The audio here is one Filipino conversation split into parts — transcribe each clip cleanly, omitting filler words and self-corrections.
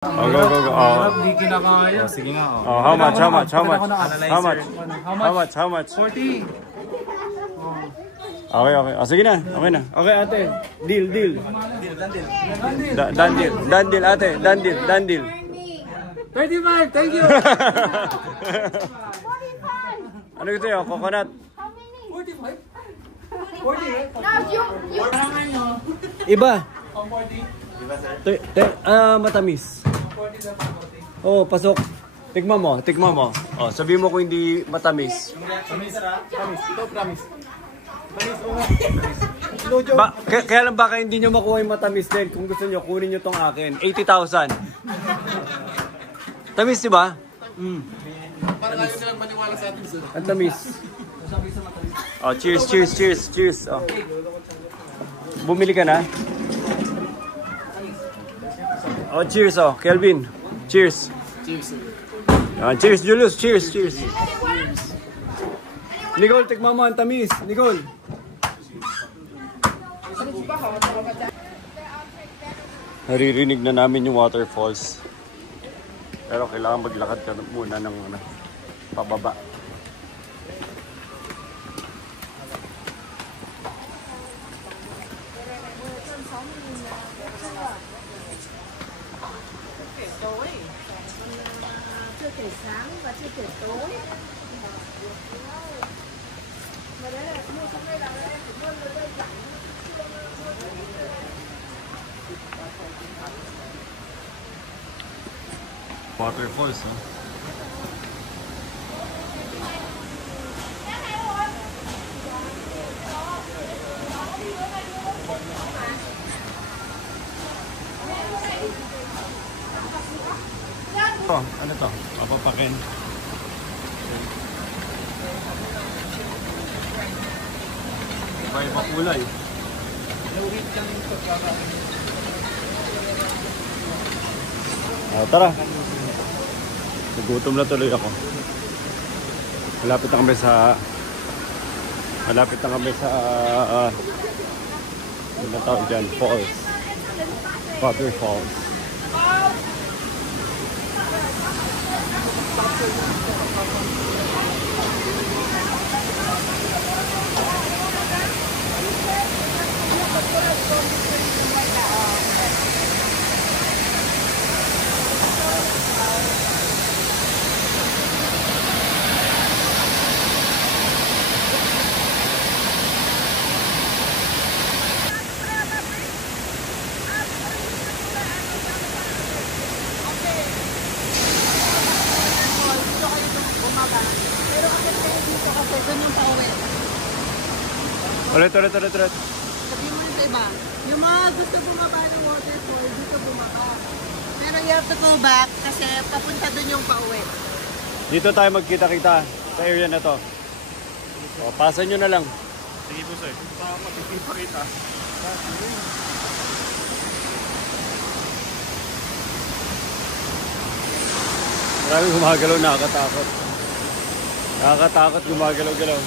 Oh, go, go, go. Oh. Di kinakaya. Oh, sige nga. Oh. Oh, how much? How much? How much? How much? How much? How much? 40. Okay, okay. Oh, sige na. Okay na. Okay, ate. Deal, deal. Done deal. Done deal, ate. Done deal. Done deal. 35. Thank you. Ano ito yun? Coconut? 45. 40. Iba. 40. Matamis. Oh, pasok. Tikman mo, tikman mo. Oh, sabihin mo kung hindi matamis. Promise. Ito promise. Kaya lang baka hindi nyo makuha yung matamis din. Kung gusto nyo, kunin nyo tong akin. 80,000. Tamis, di ba? Parang ayaw nilang maniwala sa atin, sir. Ang tamis. Oh, cheers, cheers, cheers, cheers. Oh. Bumili ka na? Oh, cheers, oh. Kelvin. Cheers. Cheers. Cheers, Julius. Cheers, cheers. Nicole, tikman mo ang tamis. Nicole. Naririnig na namin yung waterfalls. Pero kailangan maglakad ka muna ng pababa. Chưa kể sáng và chưa kể tối. Mà đấy là mua trong đây là em phải mua ở đây chẳng. Waterfalls, huh? Oh, ano to? Papapakin. Iba-iba kulay. Tara. Nagutom na tuloy ako. Malapit na kami sa ano na tawag dyan? Falls. Waterfalls. Ulit. Sabihin mo sa iba, yung mga gusto bumaba ng waterfall, dito bumaba. Pero you have to go back kasi papunta dun yung pauwi. Dito tayo magkita-kita sa area na to. O, pasan nyo na lang. Sige po, sir. Matitimpa kita. Maraming gumagalaw, nakakatakot. Nakakatakot, gumagalaw-galaw.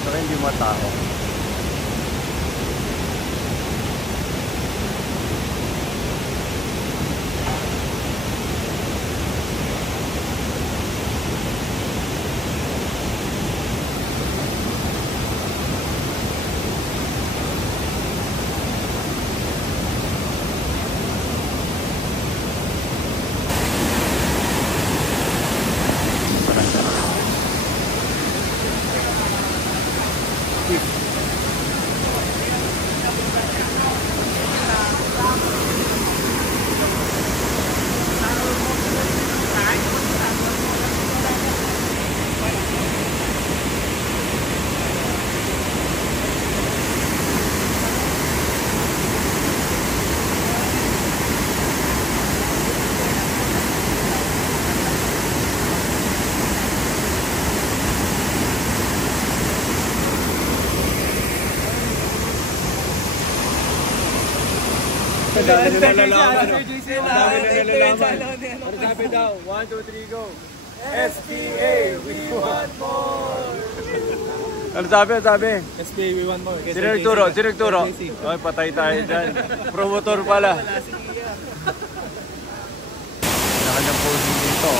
Saka hindi matao. dami na nalalaman. Dami na nalalaman. Ano sabi daw? 1, 2, 3, go. SPA, we want more. Ano sabi? SPA, we want more. Sino nagturo? Ay, patay tayo dyan. Promotor pala. Nakanyang posing dito.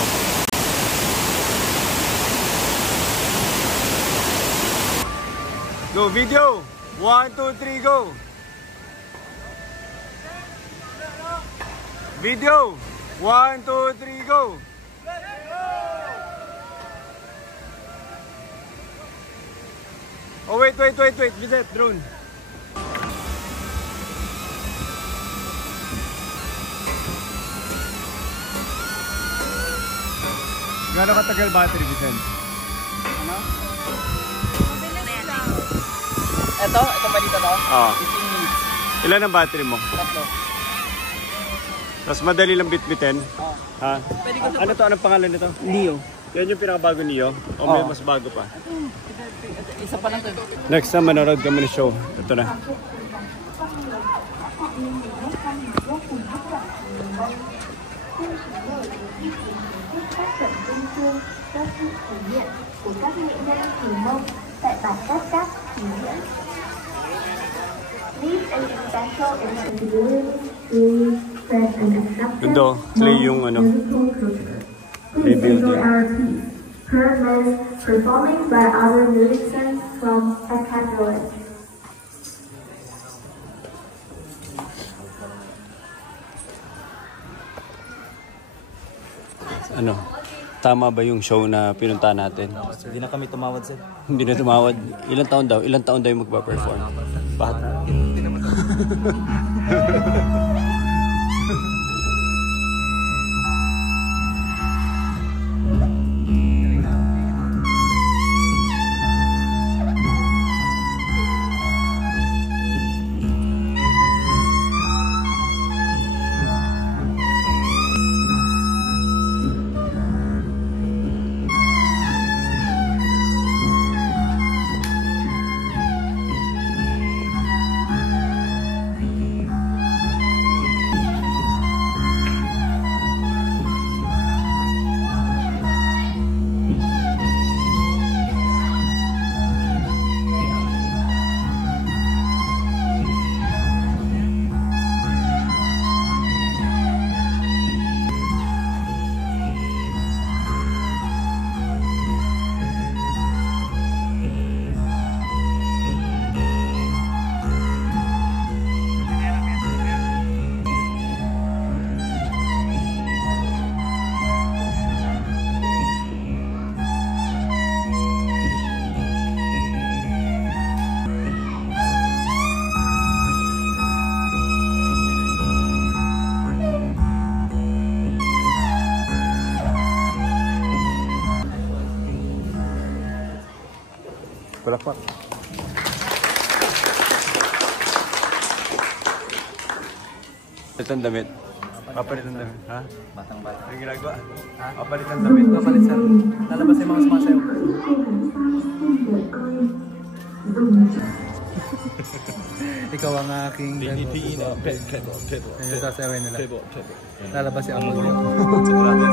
Go, video! 1, 2, 3, go! Video! 1, 2, 3, go! Oh, wait. Visit, drone. Gano'ng katagal battery, Vicent? Ano? Ito ba dito to? Oo. 15 minutes. Ilan ang battery mo? 3. Tapos madali lang bitbitin? Oo. Ha? Ano to? Anong pangalan nito? Leo. Yan yung pinakabago niyo? O may mas bago pa? Isa pa lang to. Next time manonood kami ng show. Ito na. Ganda, play yung ano, rebuilding. Performing by other musicians from Academy. Ano? Tama ba yung show na pinunta natin? Hindi na kami tumawad, sir. Hindi na tumawad. Ilang taon daw yung magpa-perform? Bata. Hindi naman Palakpak. Itong damit. Papalit ng damit. Ha? batang-bata. Ang ginagawa? Ha? Papalit ng damit. Kapalit, sir. Lalabas yung mga sumasayaw. Ikaw ang aking Ayun, sasayawin nila. Lalabas yung amulyo. Sigurado.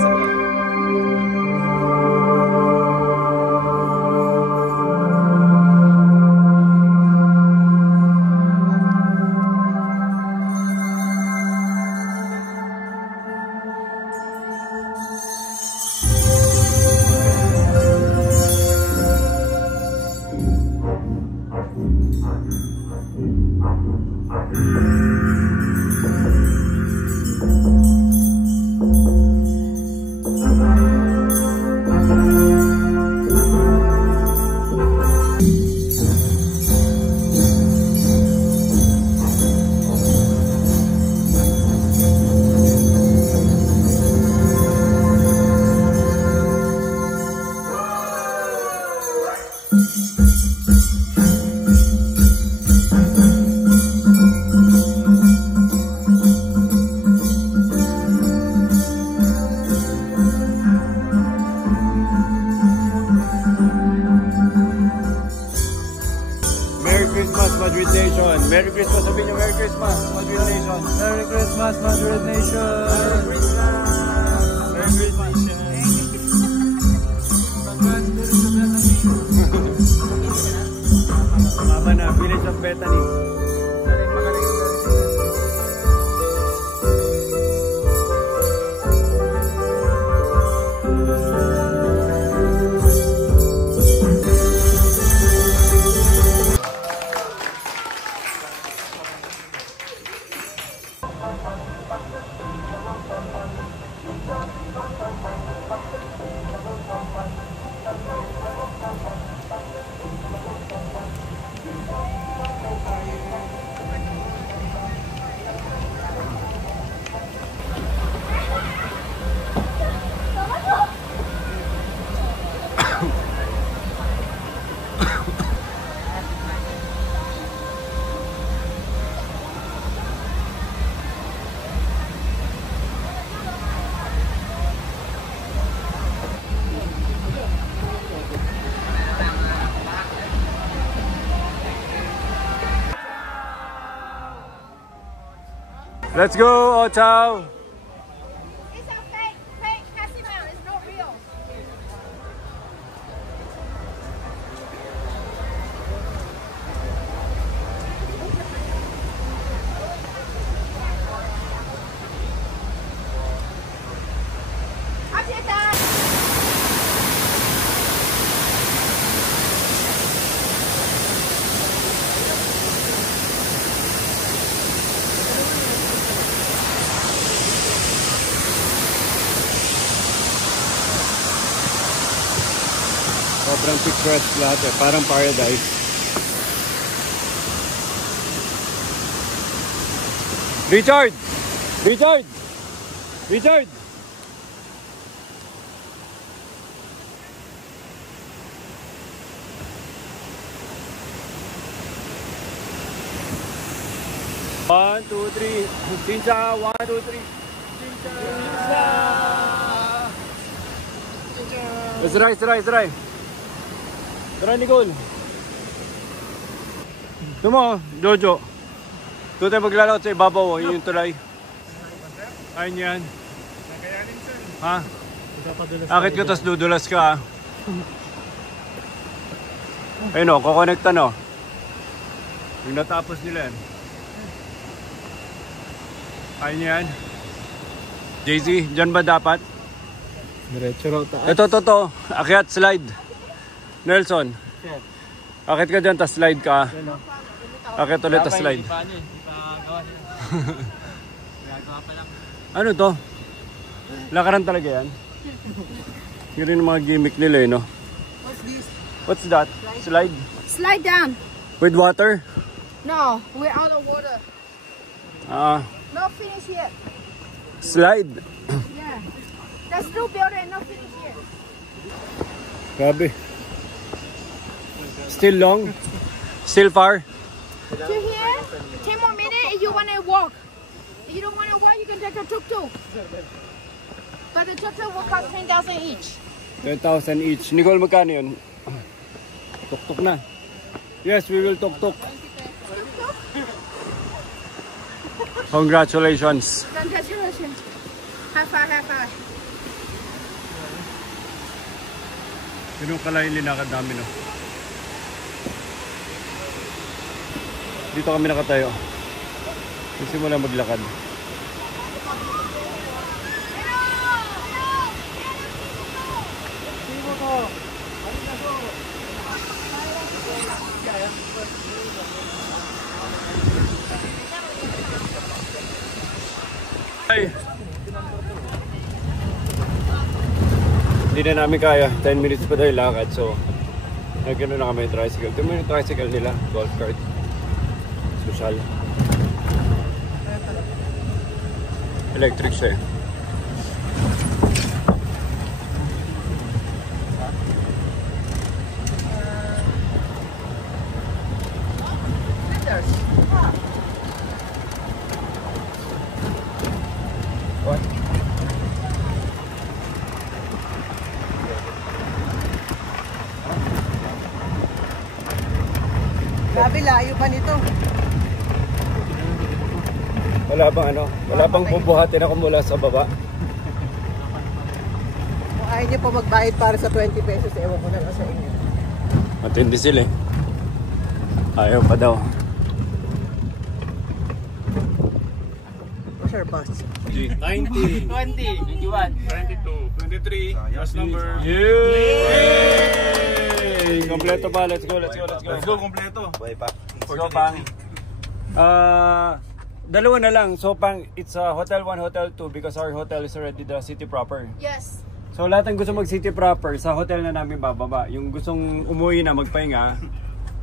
Madrid ko, sabihin nyo Merry Christmas, Madrid Nation. Merry Christmas, Madrid Nation! Merry Christmas! Merry Christmas! Mama na, Village of Bethany. Let's go, Ochao! It's a fake Casimir. It's not real. Sobrang picturesque lahat eh, parang paradise. Richard! Richard! Richard! One, two, three. Chincha, 1, 2, 3. Chincha! Try. Tara, Nicole. Ito mo, Jojo. Doon tayo maglalakad sa ibabaw. Yun yung tulay. Ayun yan. Ha? Akit ko, tas dudulas ka. Ayun o, kukonektan o. Yung natapos nila yan. Ayun yan. JZ, dyan ba dapat? Diretso raw taas. Ito. Akyat, slide. Nelson. Akit ka dyan, tas slide ka. Akit ulit, tas slide. Ano to? Lakaran talaga yan? Yun rin mga gimmick nila eh, no? What's this? What's that? Slide? Slide down. With water? No, we're out of water. Not finished yet. Slide? Yeah. There's still building, not finished yet. Grabe. Still long? Still far? To here, 10 more minutes if you want to walk. If you don't want to walk, you can take a tuk-tuk. But the tuk-tuk will cost 10,000 each. 10,000 each. Nicole, magkano yun? Tuk-tuk na. Yes, we will tuk-tuk. Congratulations. Congratulations. High five, high five. Yun yung kalahin linakad namin, no? Dito kami nakatayo. Nagsimula maglakad. Ay! Hindi na namin kaya. 10 minutes pa tayo lakad. So, nagano na kami yung tricycle. Ito mo yung tricycle nila. Golf cart. Social. Electric siya eh. What? Grabe, layo pa nito. Wala bang ano? Wala bang bubuhatin ako mula sa baba? Kung ayaw niyo pa magbayad para sa 20 pesos, ewan ko na lang sa inyo. Matindi sila eh. Ayaw pa daw. What's our bus? 90. 20. 21. 22. 23. Last number. Yay! Kompleto pa. Let's go, let's go, let's go. Let's go, kompleto. Let's go, Pang. Dalawa na lang. So, Pang, it's Hotel 1, Hotel 2 because our hotel is already the city proper. Yes. So, lahat ng gusto mag-city proper, sa hotel na namin bababa. Yung gustong umuwi na, magpahinga,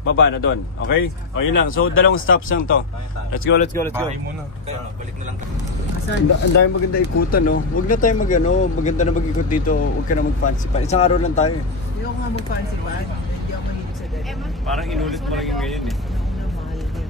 baba na doon. Okay? O, yun lang. So, dalawang stops lang to. Let's go, let's go, let's go. Bahay muna. Kaya, balik na lang. Ang dami maganda ikutan, no? Huwag na tayo maganda na mag-ikot dito. Huwag ka na mag-fancy pa. Isang araw lang tayo eh. Hindi ako nga mag-fancy pa. Hindi ako mahilig sa ganyan. Emma? Parang inulit mo lang yung ganyan eh. Ang mahal niya.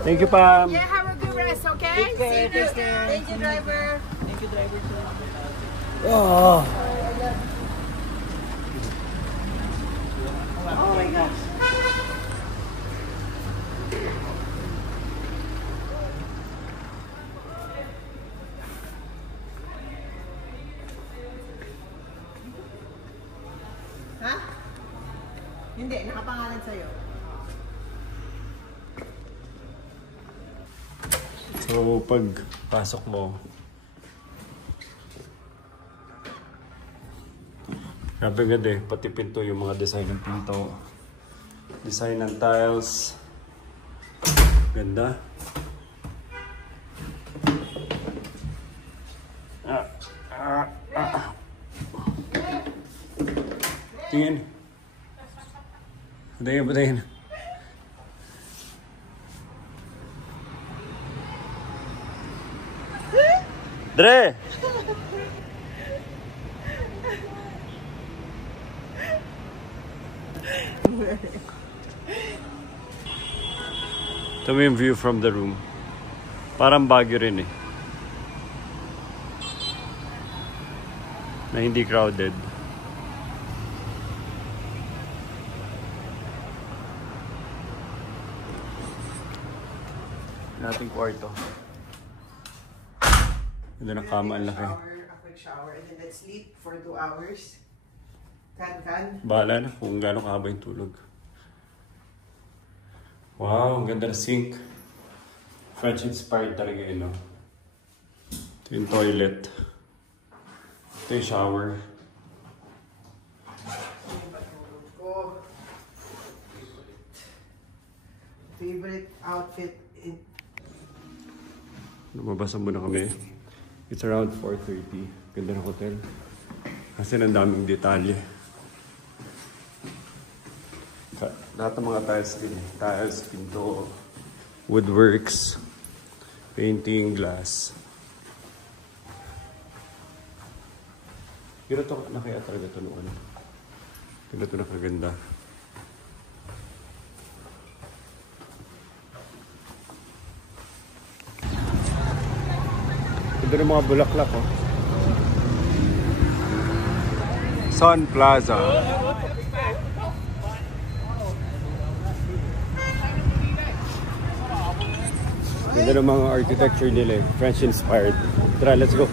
Thank you, Pam. Yeah, have a good rest, okay? See you next time. Thank you, driver. Thank you, driver. Oh. Oh my gosh. Ha? Hindi, nakapangalan sa'yo. So, pag pasok mo, grabe ganda eh. Pati pinto, yung mga design ng pinto. Design ng tiles. Ganda. Tingin. Patayin, patayin. Dre! Ito mo yung view from the room. Parang Baguio rin eh. Na hindi crowded. Nating kwarto. Ganda ng kama, ang laki. A quick shower and then let's sleep for 2 hours. Kan. Bahala na kung gano'ng kahaba yung tulog. Wow, ang ganda ng sink. French inspired talaga yun, no? Ito yung toilet. Ito yung shower. Favorite outfit in... Lumabas muna kami. It's around 4:30. Ganda ng hotel. Kasi ang daming detalye. Lahat ng mga tiles din. Tiles, pinto, woodworks, painting, glass. Pero ito na kaya talaga ito noon. Pero ito nakaganda. Ito ng mga bulaklak, oh. Sun Plaza. Ganda ng mga architecture nila eh. French inspired. Tara, let's go.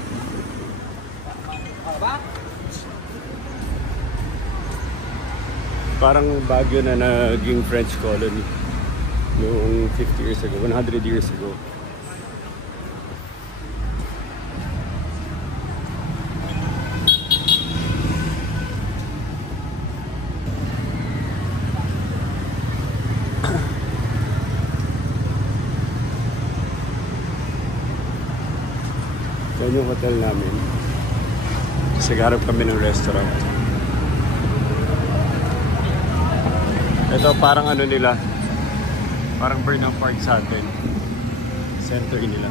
Parang Baguio na naging French colony noong 50 years ago, 100 years ago. Yan yung hotel namin. Sigarap kami ng restaurant. Ito parang ano nila. Parang Burnham Park sa atin. Center nila.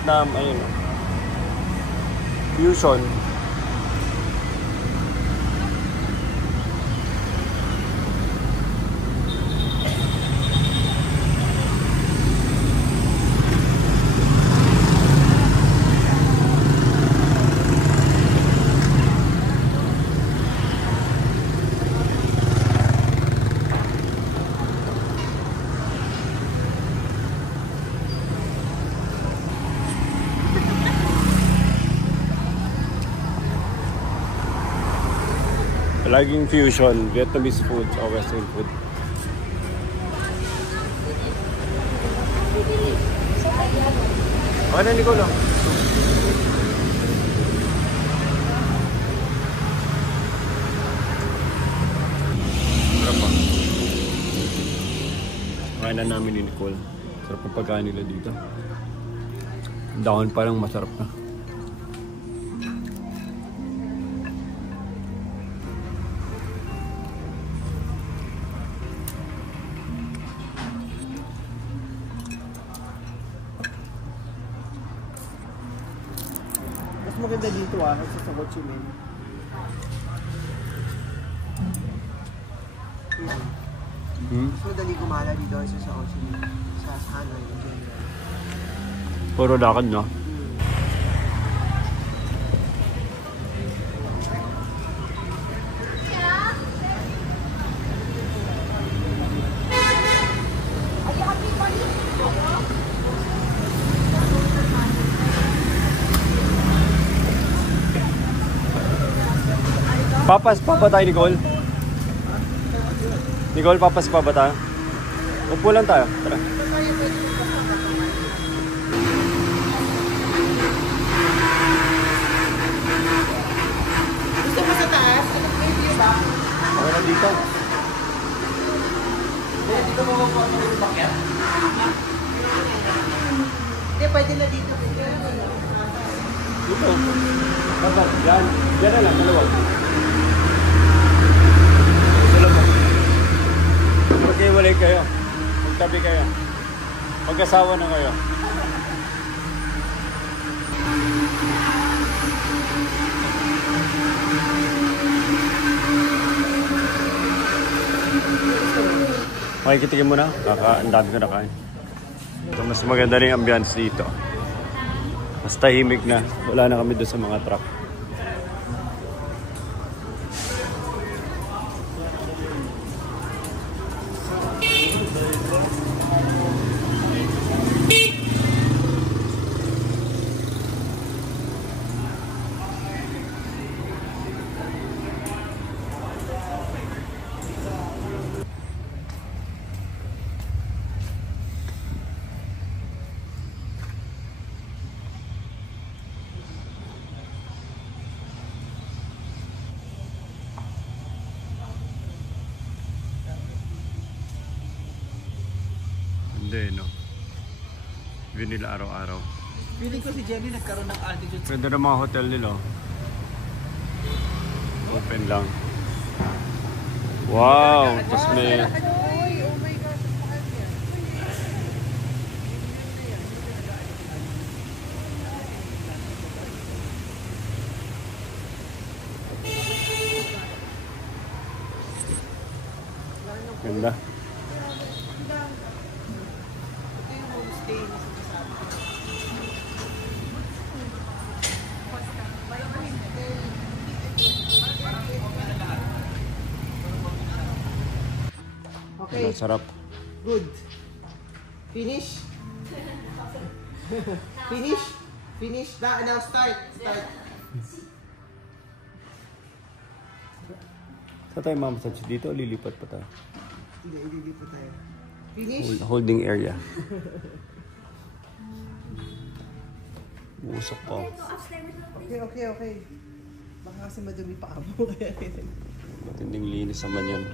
Vietnam, ayun. Fusion. Laging fusion, Vietnamese food o Western food. Okay na, Nicole. Sarap pa. Okay na namin ni Nicole. Sarap ang pagkain nila dito. Dahon pa lang masarap na. Mas maganda dito kasi sa Ho Chi Minh. Mas madali gumala dito kasi sa Ho Chi Minh. Sa Hanoi. Puro lakad, no? Papas pa ba tayo, Nicole? Nicole, papas pa ba tayo? Upo lang tayo. Tara. Gusto mo sa taas? May view ba? Okay na dito. Dito mo po yung bakit? Hindi, pwede na dito. Dito. Dapat, yan. Yan na lang, dalawa. Dalawa. Magkiwalay kayo. Magtabi kayo. Mag-asawa na kayo. Makikitikin mo na. Ang dami ko nakain. So, mas maganda rin yung ambience dito. Mas tahimik na. Wala na kami doon sa mga truck. Hindi, no? Yun nila araw-araw. Feeling ko si Jenny nagkaroon ng altitude. Ganda ng mga hotel nila. Open lang. Wow! Tapos may... Ganda. Okay, Sarap. good. Finish? Finish? Finish? Now start. Start. Saan tayo mamassage dito o lilipat pa tayo? Hindi pa tayo. Finish? Holding area. Usok pa. Okay. Baka kasi madumi pa amo. Matinding linis naman yan.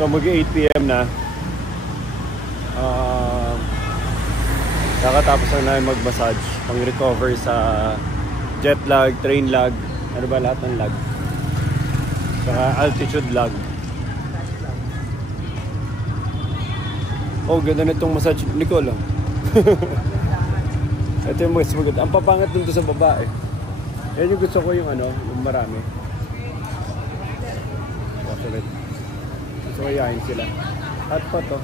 So mag-8 PM na. Nakatapos na namin mag-massage. Pang-recover sa jet lag, train lag. Ano ba lahat ng lag? Saka altitude lag. Oh, ganda na itong massage. Nicole, Ito yung mas maganda. Ang papangat dun to sa baba eh. Yan yung gusto ko yung ano, yung marami. Chocolate. Gusto ko yahin sila. Hot pa to.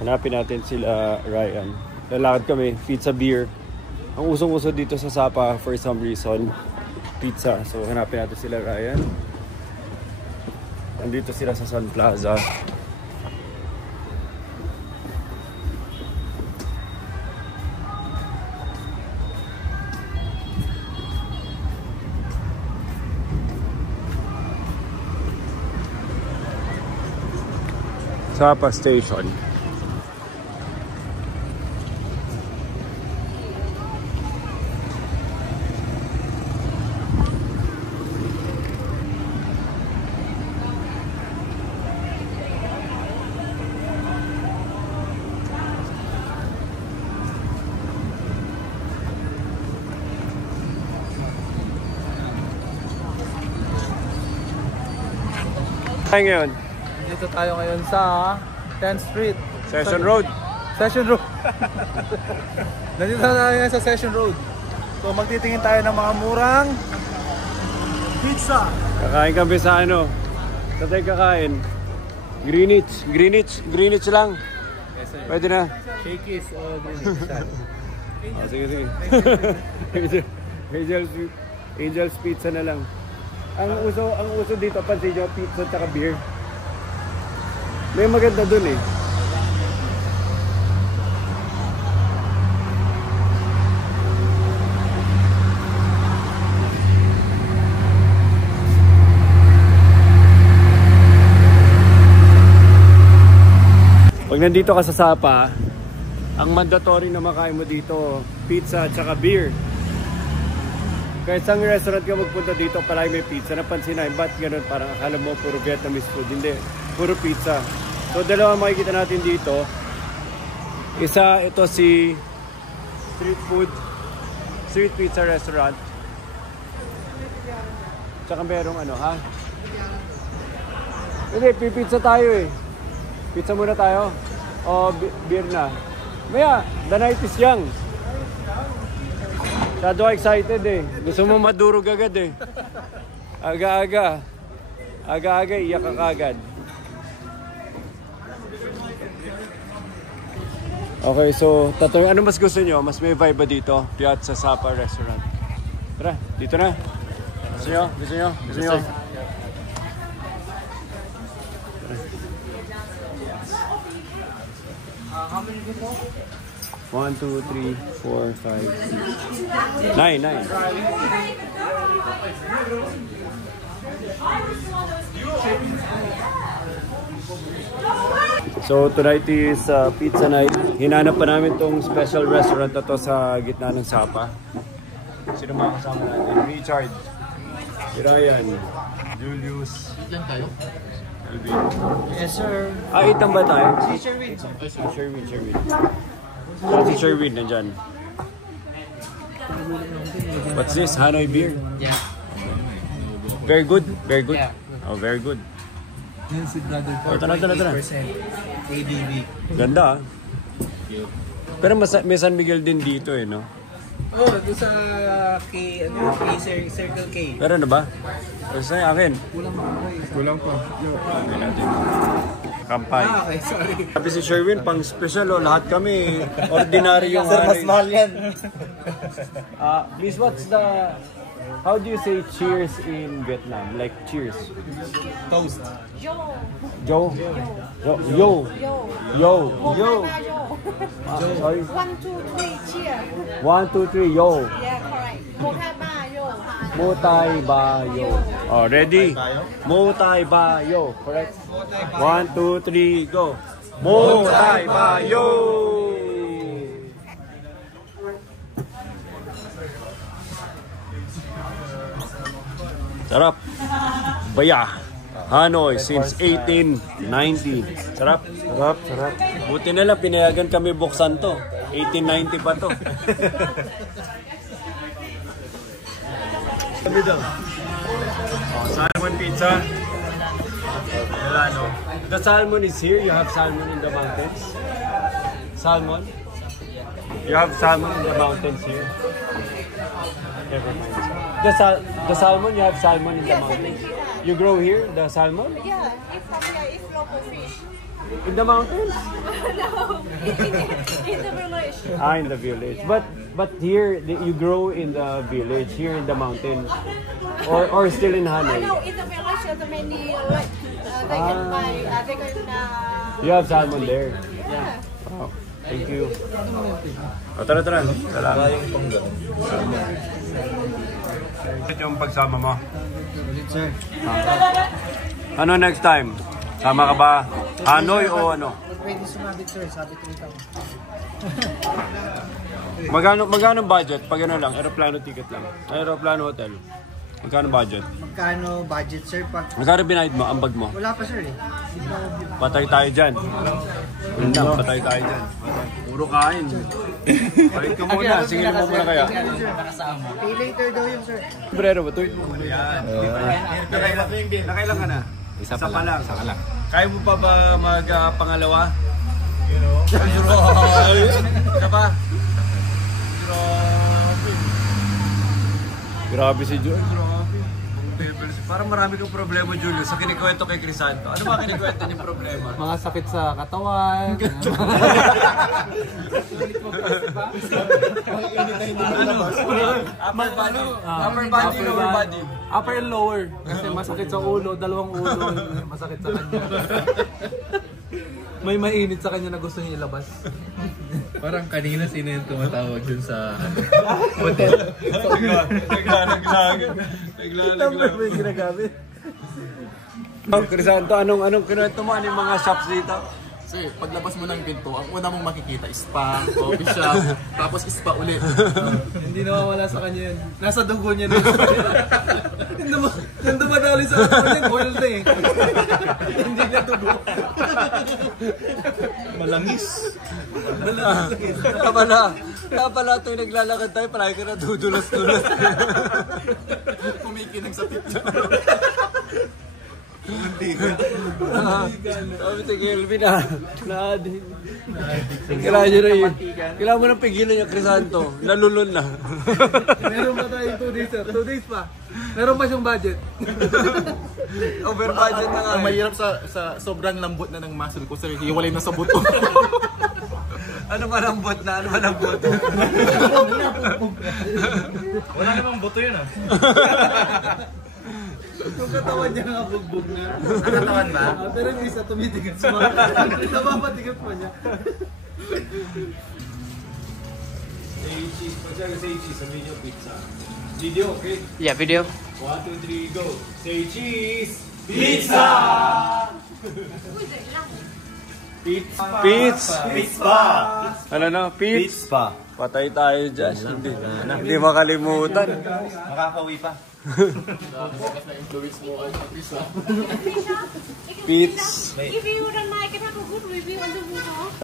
Hanapin natin sila Ryan. Lalakad kami, pizza beer. Ang usong-uso dito sa Sapa for some reason, pizza. So hanapin natin sila Ryan. Nandito sila sa Sun Plaza. Sapa Station. Tayo ngayon, Dito tayo ngayon sa 10th Street. Session Road. Session Road. Nandito na tayo ngayon sa Session Road. So magtitingin tayo ng mga murang pizza. Kakain kami sa ano? Sa tayo kakain. Greenwich lang. Yes, sir. Pwede na. Shakey's o Oh, sige. Angel's Pizza na lang. Ang uso dito, pansin nyo, pizza at beer. May maganda dun eh. Pag nandito ka sa Sapa, ang mandatory na makain mo dito, pizza at saka beer. Kahit saan restaurant ka magpunta dito, palagi may pizza. Napansin na, ba't ganun? Parang akala mo puro Vietnamese food. Hindi, puro pizza. So dalawa makikita natin dito. Isa, ito si street pizza restaurant. Tsaka merong ano, ha? Hindi, pipizza tayo eh. Pizza muna tayo. O beer na. Maya, the night is young. Masyado excited eh. Gusto mo madurog agad eh. Aga-aga, iyak ka kagad. Okay, so tatanungin, ano mas gusto nyo? Mas may vibe ba dito? Piazza Sapa Restaurant. Tara, dito na. Gusto nyo? How many people? 1, 2, 3, 4, 5, 9. So tonight is pizza night. Hinanap pa namin tong special restaurant na to sa gitna ng Sapa. Sino mga kasama natin? Richard, si Ryan, Julius, Lang tayo? Alvin. Yes, sir. Itang ba tayo? Si Sherwin. Sherwin. Si Sherwin nandyan. What's this? Hanoi beer? Yeah. Very good? Yeah. Oh, very good. Yan si Brother Oh, tara. 8% ABV. Ganda ah. Pero may San Miguel din dito eh, no? Oh, ito sa Circle K. Pero ano ba? Pero sa akin. Kulang pa. Okay natin. Kampay. Okay, sorry. Sabi si Sherwin, pang special oh, lahat kami ordinary yung Sir, mas mahal yan. Miss, what's the... How do you say cheers in Vietnam? Like cheers? Toast. Joe? Yo. Sorry. 1, 2, 3, cheer. 1, 2, 3, yo. Yeah, correct. Một hai ba, yo. Mo Tai Ba Yo. Oh, ready? Mo Tai Ba Yo. Correct? 1, 2, 3, go. Mo Tai Ba Yo. Sarap. Baya. Hanoi since 1890. Sarap. Buti na lang pinayagan kami buksan to. 1890 pa to. Kami daw. Simon Pizza. Magkano? The salmon is here. You have salmon in the mountains. Salmon? You have salmon in the mountains here. Never mind. The salmon, you have salmon in the mountains. You grow here, the salmon? Yeah, it's from here. It's local fish. In the mountains? No, in the village. Ah, in the village. But here, you grow in the village, here in the mountains. Or still in Hanoi? No, in the village, the many like they can buy. They can. You have salmon there. Yeah. Wow. Thank you. O, tara. Salamat. Ito yung pagsama mo. Sir. Ano next time? Sama ka ba? Hanoi o ano? Pwede sumabit sir, sabit rin ako. Magkano budget? Pag ano lang, aeroplano ticket lang. Aeroplano hotel. Magkano budget? Magkano budget sir? Magkano binayad mo? Ambag mo? Wala pa sir eh. Patay tayo dyan. Patay tayo dyan. Puro kain. Balik ka muna. Singilin mo muna kaya. Pay later daw yun sir. Brero, batuin mo muna yan. Nakailan ka na? Isa pa lang. Kaya mo pa ba mag-pangalawa? You know? Isa pa? Grabe si Jules. Parang marami kang problema, Julius, sa kinikwento kay Crisanto. Ano ba kinikwento niyong problema? Mga sakit sa katawan. Upper body, lower body. Upper and lower. Kasi masakit sa ulo, dalawang ulo. Masakit sa kanya. May mainit sa kanya na gusto niya ilabas. Parang kanina sino yung tumatawag dun sa hotel? Naglalag. May ginagamit. Crisanto, anong kinuwento mo? Anong mga shops dito? Sir, paglabas mo ng pinto, ang una mong makikita spa, coffee shop, tapos spa ulit. Hindi nawawala sa kanya yun. Nasa dugo niya na. Nang dumadali sa dugo niya, oil na eh. Hindi na dugo. Malangis. Kaya pala ito yung naglalakad tayo, palagi ka na dudulas-dulas. Kumikinang sa picture. Sabi si Kelvin na-addict. Kailangan mo nang pigilan yung Crisanto. Nalulun na. Meron pa tayo 2 days sir. 2 days pa. Meron pa siyang budget. Over budget na nga. Ang mahirap sa sobrang lambot na ng muscle ko, sir, hiwalay na sa buto. Ano ba lambot na? Ano ba lambot? Wala namang buto yun ah. Yung katawan niya nga bugbog na. Ang katawan ba? Pero yung isa tumitigas mo. Napapatigas mo niya. Say cheese. Pag say cheese, sabihin niyo pizza. Video, okay? Yeah, video. 1, 2, 3, go. Say cheese. Pizza! Pizza! Ano na? Pizza! Patay tayo dyan. Hindi makalimutan. Makakauwi pa. Pizza! If you don't like it, have a good review on the Google.